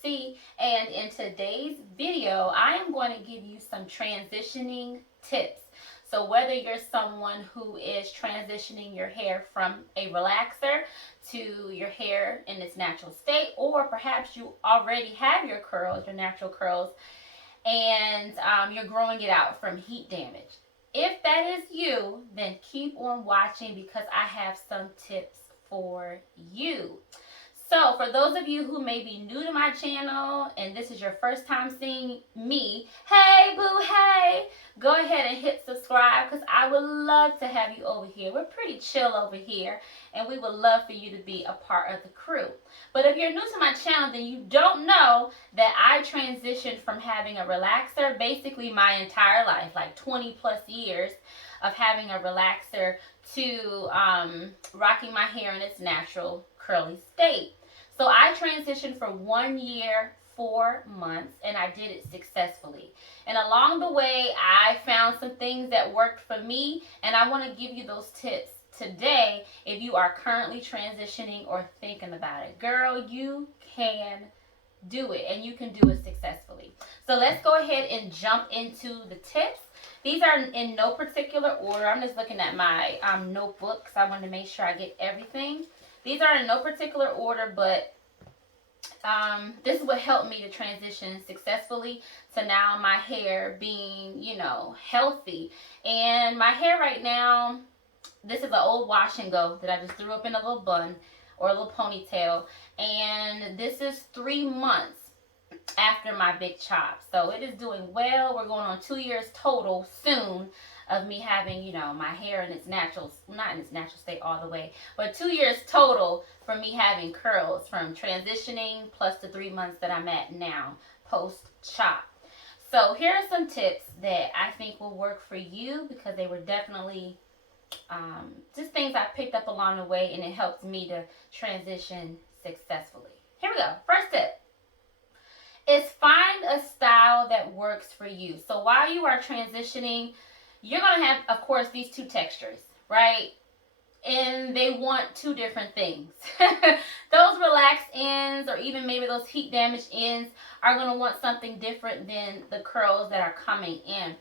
C, and in today's video, I am going to give you some transitioning tips. So whether you're someone who is transitioning your hair from a relaxer to your hair in its natural state, or perhaps you already have your curls, your natural curls, and you're growing it out from heat damage. If that is you, then keep on watching because I have some tips for you. So, for those of you who may be new to my channel and this is your first time seeing me, hey boo, hey, go ahead and hit subscribe because I would love to have you over here. We're pretty chill over here and we would love for you to be a part of the crew. But if you're new to my channel, then you don't know that I transitioned from having a relaxer basically my entire life, like 20 plus years of having a relaxer to rocking my hair in its natural curly state. So I transitioned for 1 year, 4 months, and I did it successfully. And along the way, I found some things that worked for me, and I want to give you those tips today if you are currently transitioning or thinking about it. Girl, you can do it, and you can do it successfully. So let's go ahead and jump into the tips. These are in no particular order. I'm just looking at my notebook because I want to make sure I get everything. These are in no particular order, but this is what helped me to transition successfully to now my hair being, healthy. And my hair right now, this is an old wash and go that I just threw up in a little bun or a little ponytail. And this is 3 months after my big chop. So it is doing well. We're going on 2 years total soon of me having, my hair in its natural, not in its natural state all the way, but 2 years total for me having curls from transitioning plus the 3 months that I'm at now post chop. So here are some tips that I think will work for you because they were definitely just things I picked up along the way and it helped me to transition successfully. Here we go. First tip is find a style that works for you. So while you are transitioning, you're going to have, of course, these two textures, right? And they want two different things. Those relaxed ends or even maybe those heat damaged ends are going to want something different than the curls that are coming in.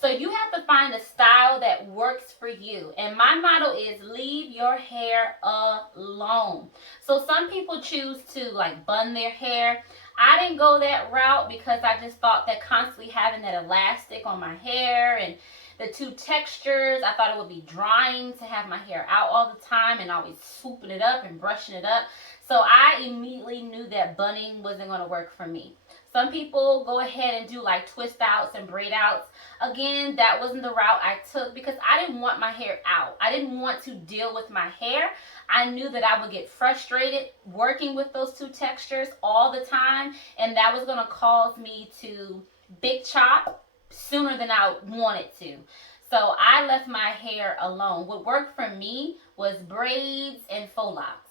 So you have to find a style that works for you. And my motto is leave your hair alone. So some people choose to like bun their hair. I didn't go that route because I just thought that constantly having that elastic on my hair and the two textures, I thought it would be drying to have my hair out all the time and always swooping it up and brushing it up. So I immediately knew that bunning wasn't going to work for me. Some people go ahead and do like twist outs and braid outs. Again, that wasn't the route I took because I didn't want my hair out. I didn't want to deal with my hair. I knew that I would get frustrated working with those two textures all the time, and that was going to cause me to big chop sooner than I wanted to. So I left my hair alone. What worked for me was braids and faux locks.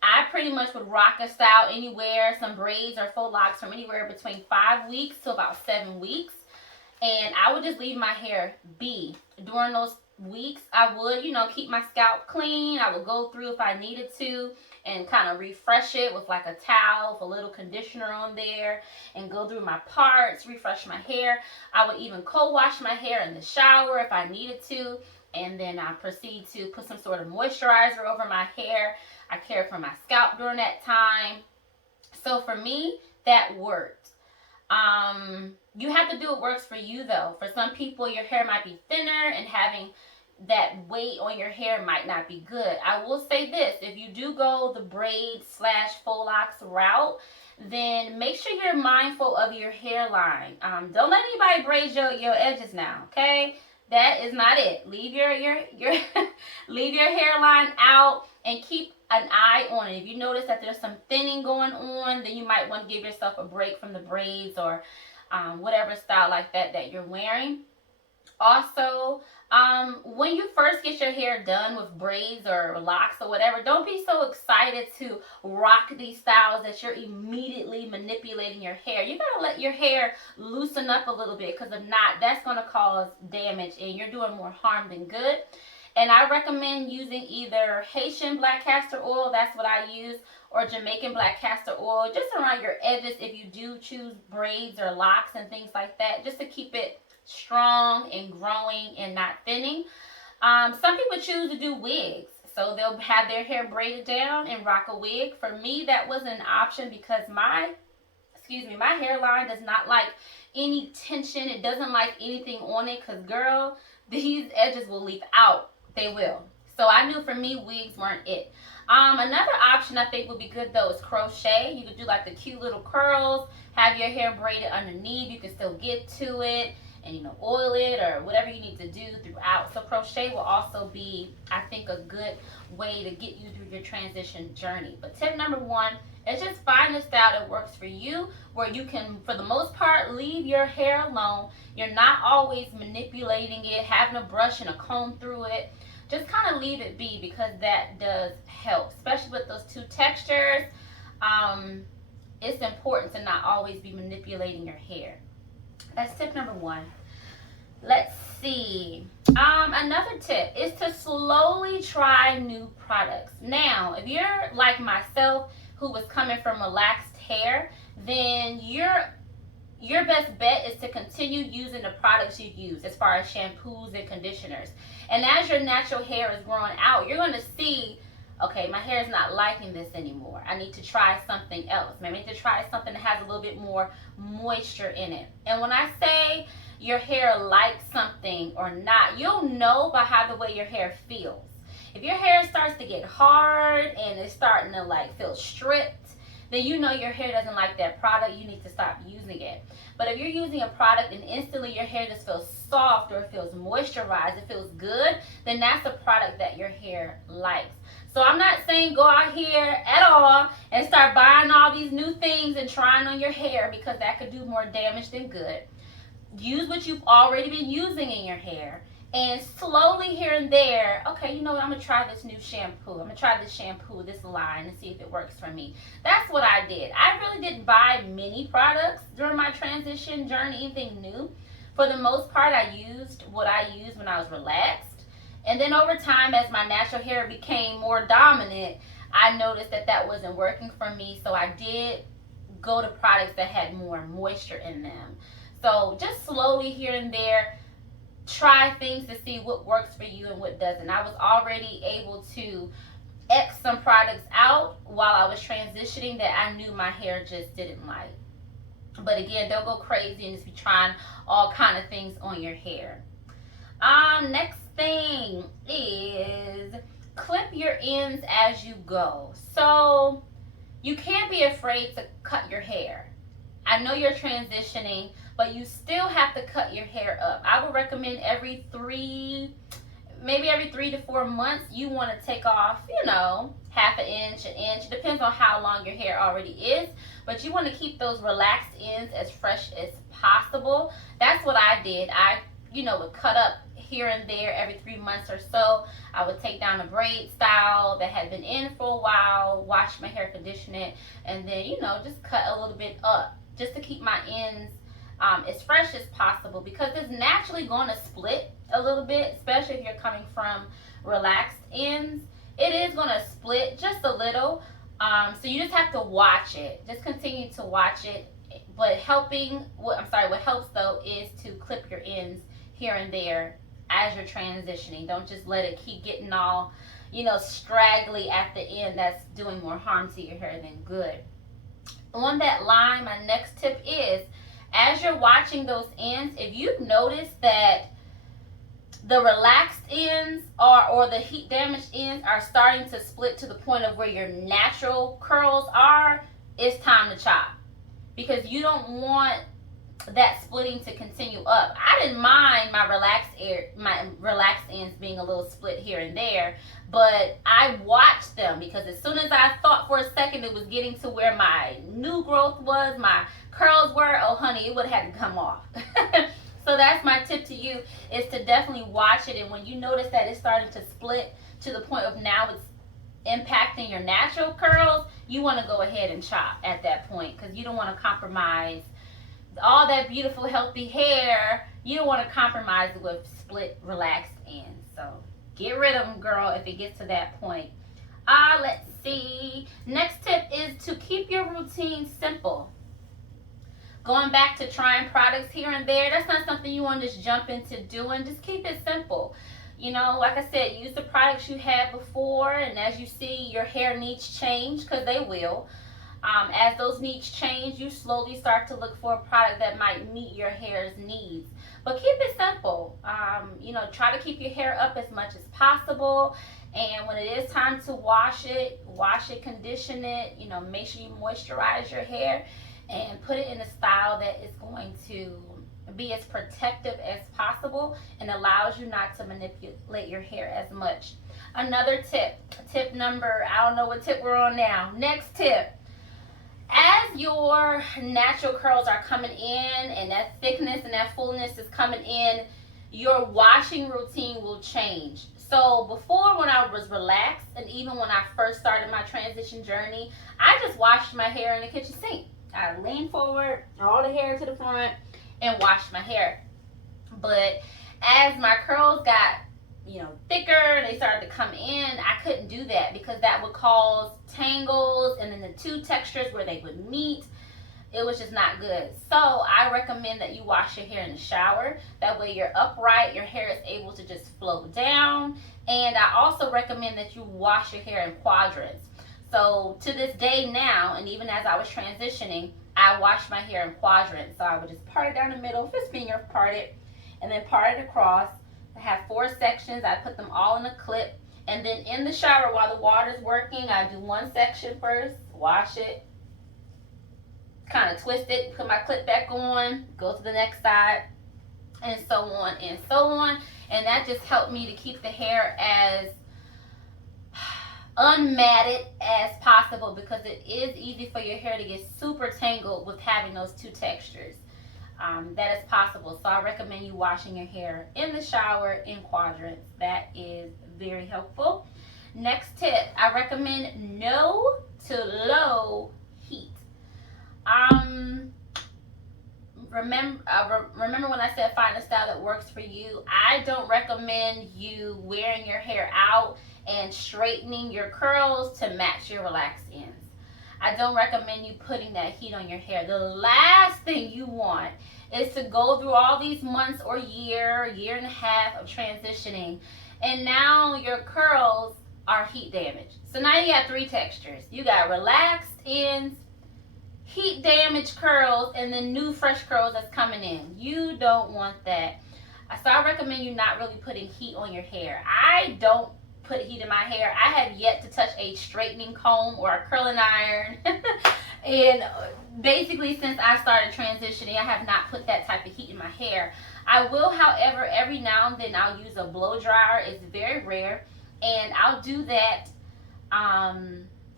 I pretty much would rock a style anywhere, some braids or faux locks from anywhere between 5 weeks to about 7 weeks. And I would just leave my hair be. During those weeks, I would, keep my scalp clean. I would go through if I needed to and kind of refresh it with like a towel with a little conditioner on there and go through my parts, refresh my hair. I would even co-wash my hair in the shower if I needed to. And then I proceed to put some sort of moisturizer over my hair. I cared for my scalp during that time. So for me, that worked. You have to do what works for you though. For some people, your hair might be thinner and having that weight on your hair might not be good. I will say this, if you do go the braid / faux locks route, then make sure you're mindful of your hairline. Don't let anybody braid your edges now, okay? That is not it. Leave your leave your hairline out and keep an eye on it. If you notice that there's some thinning going on, then you might want to give yourself a break from the braids or whatever style like that you're wearing. Also, when you first get your hair done with braids or locks or whatever, don't be so excited to rock these styles that you're immediately manipulating your hair. You gotta let your hair loosen up a little bit, because if not, that's gonna cause damage and you're doing more harm than good. And I recommend using either Haitian black castor oil, that's what I use, or Jamaican black castor oil, just around your edges if you do choose braids or locks and things like that, just to keep it strong and growing and not thinning. Some people choose to do wigs. So they'll have their hair braided down and rock a wig. For me, that wasn't an option because my hairline does not like any tension. It doesn't like anything on it because, girl, these edges will leave out. They will. So I knew for me, wigs weren't it. Another option I think would be good though is crochet. You could do like the cute little curls, have your hair braided underneath. You can still get to it and oil it or whatever you need to do throughout. So crochet will also be, I think, a good way to get you through your transition journey. But tip number one is just find a style that works for you, where you can, for the most part, leave your hair alone. You're not always manipulating it, having a brush and a comb through it. Just kind of leave it be, because that does help, especially with those two textures. It's important to not always be manipulating your hair. That's tip number one. Let's see. Another tip is to slowly try new products. Now, if you're like myself, who was coming from relaxed hair, then your best bet is to continue using the products you use as far as shampoos and conditioners. And as your natural hair is growing out, you're going to see, okay, my hair is not liking this anymore. I need to try something else. Maybe I need to try something that has a little bit more moisture in it. And when I say your hair likes something or not, you'll know by how the way your hair feels. If your hair starts to get hard and it's starting to feel stripped, then you know your hair doesn't like that product. You need to stop using it. But if you're using a product and instantly your hair just feels soft or it feels moisturized, it feels good, then that's a product that your hair likes. So I'm not saying go out here at all and start buying all these new things and trying on your hair, because that could do more damage than good. Use what you've already been using in your hair. And slowly here and there, okay, you know what, I'm going to try this new shampoo. I'm going to try this shampoo, this line, and see if it works for me. That's what I did. I really didn't buy many products during my transition journey, anything new. For the most part, I used what I used when I was relaxed. And then over time, as my natural hair became more dominant, I noticed that that wasn't working for me. So I did go to products that had more moisture in them. So just slowly here and there, try things to see what works for you and what doesn't. I was already able to X some products out while I was transitioning that I knew my hair just didn't like. But again, don't go crazy and just be trying all kind of things on your hair. Next thing is clip your ends as you go. So you can't be afraid to cut your hair. I know you're transitioning, but you still have to cut your hair up. I would recommend every 3 to 4 months, you want to take off, half an inch, an inch. It depends on how long your hair already is, but you want to keep those relaxed ends as fresh as possible. That's what I did. I, would cut up here and there every 3 months or so. I would take down a braid style that had been in for a while, wash my hair, condition it, and then, just cut a little bit up just to keep my ends as fresh as possible, because it's naturally going to split a little bit, especially if you're coming from relaxed ends. It is going to split just a little, so you just have to watch it. Just continue to watch it. But what helps though is to clip your ends here and there as you're transitioning. Don't just let it keep getting all, straggly at the end. That's doing more harm to your hair than good. On that line, my next tip is, as you're watching those ends, if you've noticed that the relaxed ends or the heat damaged ends are starting to split to the point of where your natural curls are, it's time to chop, because you don't want that splitting to continue up. I didn't mind my relaxed ends being a little split here and there, but I watched them, because as soon as I thought for a second it was getting to where my new growth was, my curls were, oh honey, it would have had to come off. So that's my tip to you, is to definitely watch it, and when you notice that it's starting to split to the point of now it's impacting your natural curls, you want to go ahead and chop at that point, because you don't want to compromise all that beautiful healthy hair. You don't want to compromise it with split relaxed ends. So get rid of them, girl, if it gets to that point. Let's see. Next tip is to keep your routine simple. Going back to trying products here and there, that's not something you want to just jump into doing. Just keep it simple. You know, like I said, use the products you had before, and as you see, your hair needs change, because they will. As those needs change, you slowly start to look for a product that might meet your hair's needs. But keep it simple. You know, try to keep your hair up as much as possible. And when it is time to wash it, condition it. You know, make sure you moisturize your hair and put it in a style that is going to be as protective as possible and allows you not to manipulate your hair as much. Another tip number, I don't know what tip we're on now. Next tip. As your natural curls are coming in and that thickness and that fullness is coming in, your washing routine will change. So before, when I was relaxed, and even when I first started my transition journey, I just washed my hair in the kitchen sink. I leaned forward, all the hair to the front, and washed my hair. But as my curls got, you know, thicker and they started to come in, I couldn't do that because that would cause tangles, and then the two textures where they would meet, it was just not good. So I recommend that you wash your hair in the shower. That way you're upright, your hair is able to just flow down. And I also recommend that you wash your hair in quadrants. So to this day now, and even as I was transitioning, I washed my hair in quadrants. So I would just part it down the middle, fist finger part it, and then part it across. I have 4 sections. I put them all in a clip. And then in the shower while the water's working, I do one section first, wash it, kind of twist it, put my clip back on, go to the next side, and so on and so on. And that just helped me to keep the hair as unmatted as possible, because it is easy for your hair to get super tangled with having those two textures. That is possible. So I recommend you washing your hair in the shower in quadrants. That is very helpful. Next tip, I recommend no to low heat. Remember when I said find a style that works for you? I don't recommend you wearing your hair out and straightening your curls to match your relaxed ends. I don't recommend you putting that heat on your hair. The last thing you want is to go through all these months or year and a half of transitioning, and now your curls are heat damaged. So now you got 3 textures. You got relaxed ends, heat damaged curls, and then new fresh curls that's coming in. You don't want that. So I recommend you not really putting heat on your hair. I don't put heat in my hair. I have yet to touch a straightening comb or a curling iron. And basically since I started transitioning, I have not put that type of heat in my hair. I will, however, every now and then I'll use a blow dryer. It's very rare. And I'll do that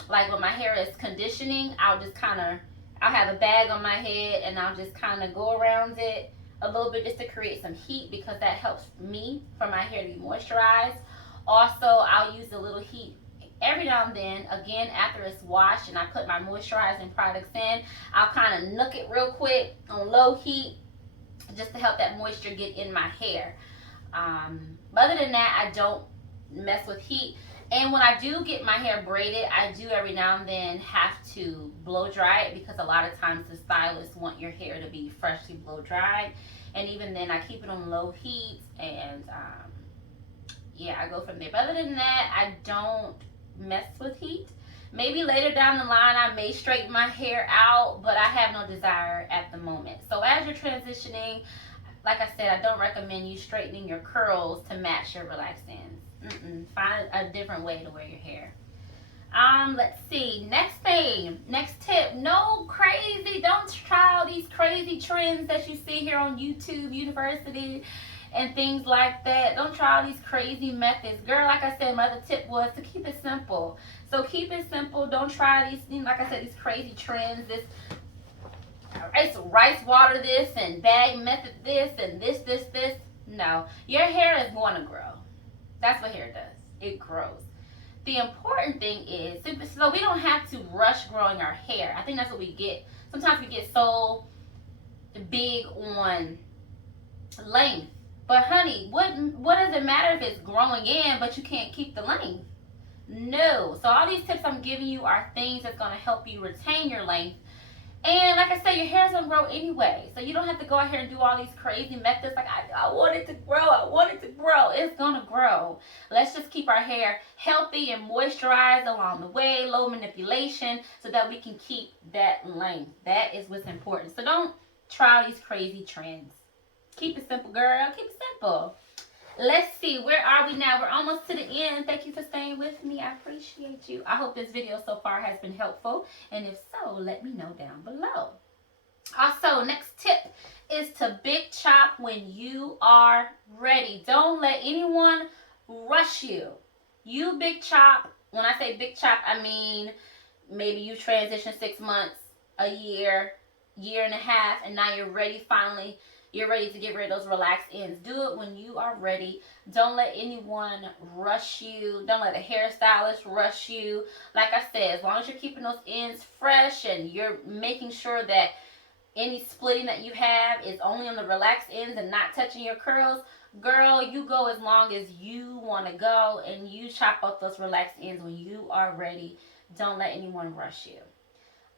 like when my hair is conditioning. I'll have a bag on my head and I'll just kind of go around it a little bit just to create some heat, because that helps me for my hair to be moisturized. Also, I'll use a little heat every now and then, again, after it's washed and I put my moisturizing products in. I'll kind of nook it real quick on low heat just to help that moisture get in my hair. But other than that, I don't mess with heat. And when I do get my hair braided, I do every now and then have to blow dry it, because a lot of times the stylists want your hair to be freshly blow dried. And even then, I keep it on low heat, and yeah, I go from there. But other than that, I don't mess with heat. Maybe later down the line, I may straighten my hair out, but I have no desire at the moment. So as you're transitioning, like I said, I don't recommend you straightening your curls to match your relaxed ends. Find a different way to wear your hair. Let's see. Next tip. No crazy. Don't try all these crazy trends that you see here on YouTube University and things like that. Don't try all these crazy methods. Girl, like I said, my other tip was to keep it simple. So keep it simple. Don't try these, like I said, these crazy trends. This rice water this and bag method this and this. No. Your hair is going to grow. That's what hair does. It grows. The important thing is, so we don't have to rush growing our hair. I think that's what we get. Sometimes we get so big on length, But honey, what does it matter if it's growing in but you can't keep the length? No. So all these tips I'm giving you are things that's going to help you retain your length. And like I said, your hair's gonna grow anyway. So you don't have to go out here and do all these crazy methods like I want it to grow, I want it to grow. It's gonna grow. Let's just keep our hair healthy and moisturized along the way, low manipulation, so that we can keep that length. That is what's important. So don't try these crazy trends. Keep it simple, girl. Keep it simple. Let's see, where are we now? We're almost to the end. Thank you for staying with me. I appreciate you. I hope this video so far has been helpful. And if so, let me know down below. Also, next tip is to big chop when you are ready. Don't let anyone rush you. You big chop. When I say big chop, I mean maybe you transition 6 months, a year, year and a half, and now you're ready finally. You're ready to get rid of those relaxed ends. Do it when you are ready. Don't let anyone rush you. Don't let a hairstylist rush you. Like I said, as long as you're keeping those ends fresh and you're making sure that any splitting that you have is only on the relaxed ends and not touching your curls, girl, you go as long as you want to go, and you chop off those relaxed ends when you are ready. Don't let anyone rush you.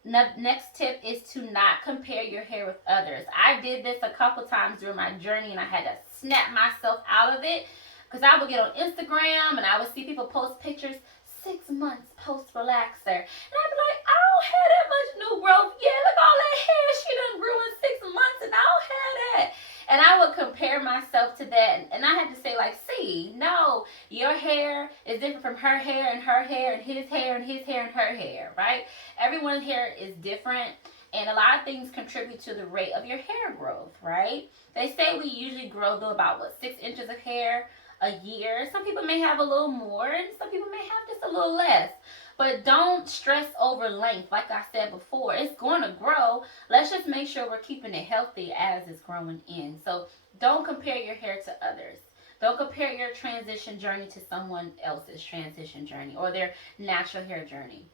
Next tip is to not compare your hair with others. I did this a couple times during my journey and I had to snap myself out of it, because I would get on Instagram and I would see people post pictures 6 months post relaxer, and I'd be like, I don't have that much new growth yet. Look all that hair she done grew in 6 months and I don't have that. And I would compare myself to that, and I had to say, like, see, no, your hair is different from her hair and her hair and his hair and his hair and her hair, right? Everyone's hair is different, and a lot of things contribute to the rate of your hair growth, right? They say we usually grow through about, 6 inches of hair a year. Some people may have a little more, and some people may have just a little less. But don't stress over length. Like I said before, it's going to grow. Let's just make sure we're keeping it healthy as it's growing in. So don't compare your hair to others. Don't compare your transition journey to someone else's transition journey or their natural hair journey.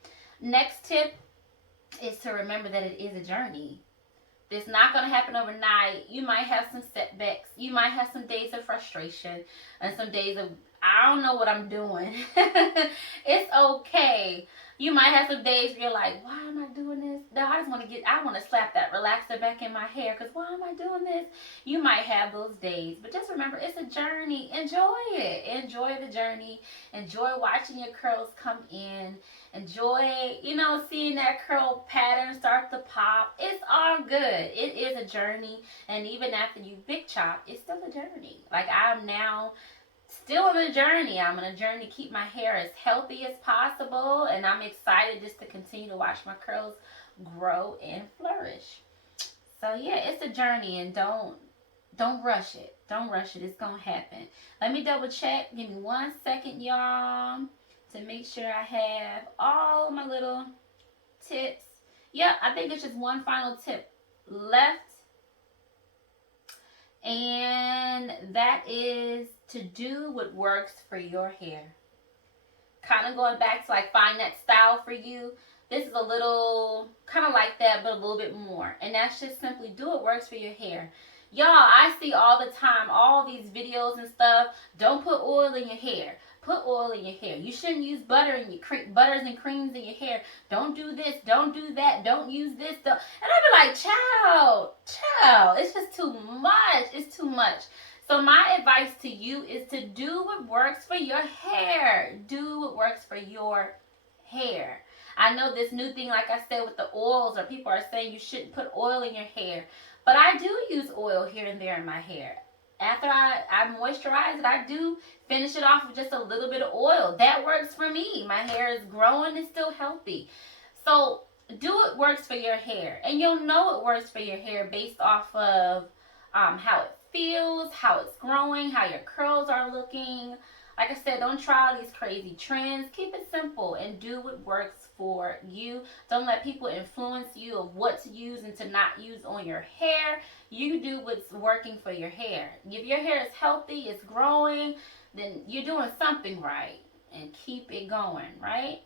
Next tip is to remember that it is a journey. It's not going to happen overnight. You might have some setbacks. You might have some days of frustration and some days of, I don't know what I'm doing. It's okay. You might have some days where you're like, why am I doing this? No, I want to slap that relaxer back in my hair, because why am I doing this? You might have those days, but just remember, it's a journey. Enjoy it. Enjoy the journey. Enjoy watching your curls come in. Enjoy, seeing that curl pattern start to pop. It's all good. It is a journey, and even after you big chop, it's still a journey. Like, I'm now still on a journey. I'm on a journey to keep my hair as healthy as possible, and I'm excited just to continue to watch my curls grow and flourish. So yeah, it's a journey, and don't rush it. Don't rush it. It's gonna happen. Let me double check. Give me 1 second, y'all, to make sure I have all my little tips. Yeah, I think it's just one final tip left, and that is to do what works for your hair. Kind of going back to like find that style for you. This is a little kind of like that, but a little bit more. And that's just simply do what works for your hair. Y'all, I see all the time, all these videos and stuff. Don't put oil in your hair. Put oil in your hair. You shouldn't use butters and creams in your hair. Don't do this. Don't do that. Don't use this stuff. And I'd be like, child, it's just too much. It's too much. So my advice to you is to do what works for your hair. Do what works for your hair. I know this new thing, like I said, with the oils, or people are saying you shouldn't put oil in your hair. But I do use oil here and there in my hair. After I moisturize it, I do finish it off with just a little bit of oil. That works for me. My hair is growing and still healthy. So do what works for your hair. And you'll know it works for your hair based off of how it feels, how it's growing, how your curls are looking. Like I said, don't try all these crazy trends. Keep it simple and do what works for you. Don't let people influence you of what to use and to not use on your hair. You do what's working for your hair. If your hair is healthy, it's growing, then you're doing something right. And keep it going, right?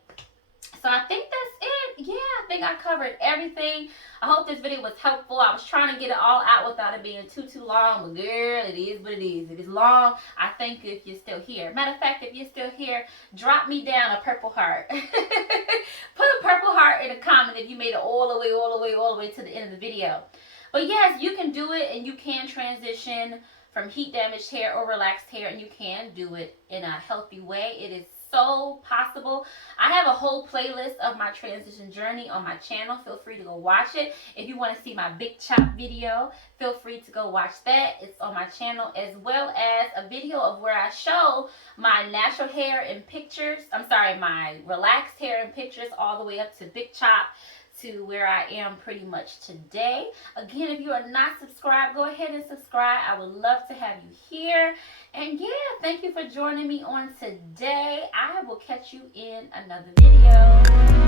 So I think that's it. Yeah, I think I covered everything. I hope this video was helpful. I was trying to get it all out without it being too long, but girl, it is what it is. If it's long, I thank you if you're still here. Matter of fact, if you're still here, drop me down a purple heart. Put a purple heart in a comment if you made it all the way to the end of the video. But yes, you can do it, and you can transition from heat damaged hair or relaxed hair, and you can do it in a healthy way. It is so possible. I have a whole playlist of my transition journey on my channel. Feel free to go watch it. If you want to see my big chop video, feel free to go watch that. It's on my channel, as well as a video of where I show my natural hair in pictures. My relaxed hair in pictures all the way up to big chop, to where I am pretty much today. Again, if you are not subscribed, go ahead and subscribe. I would love to have you here. And yeah, thank you for joining me on today. I will catch you in another video.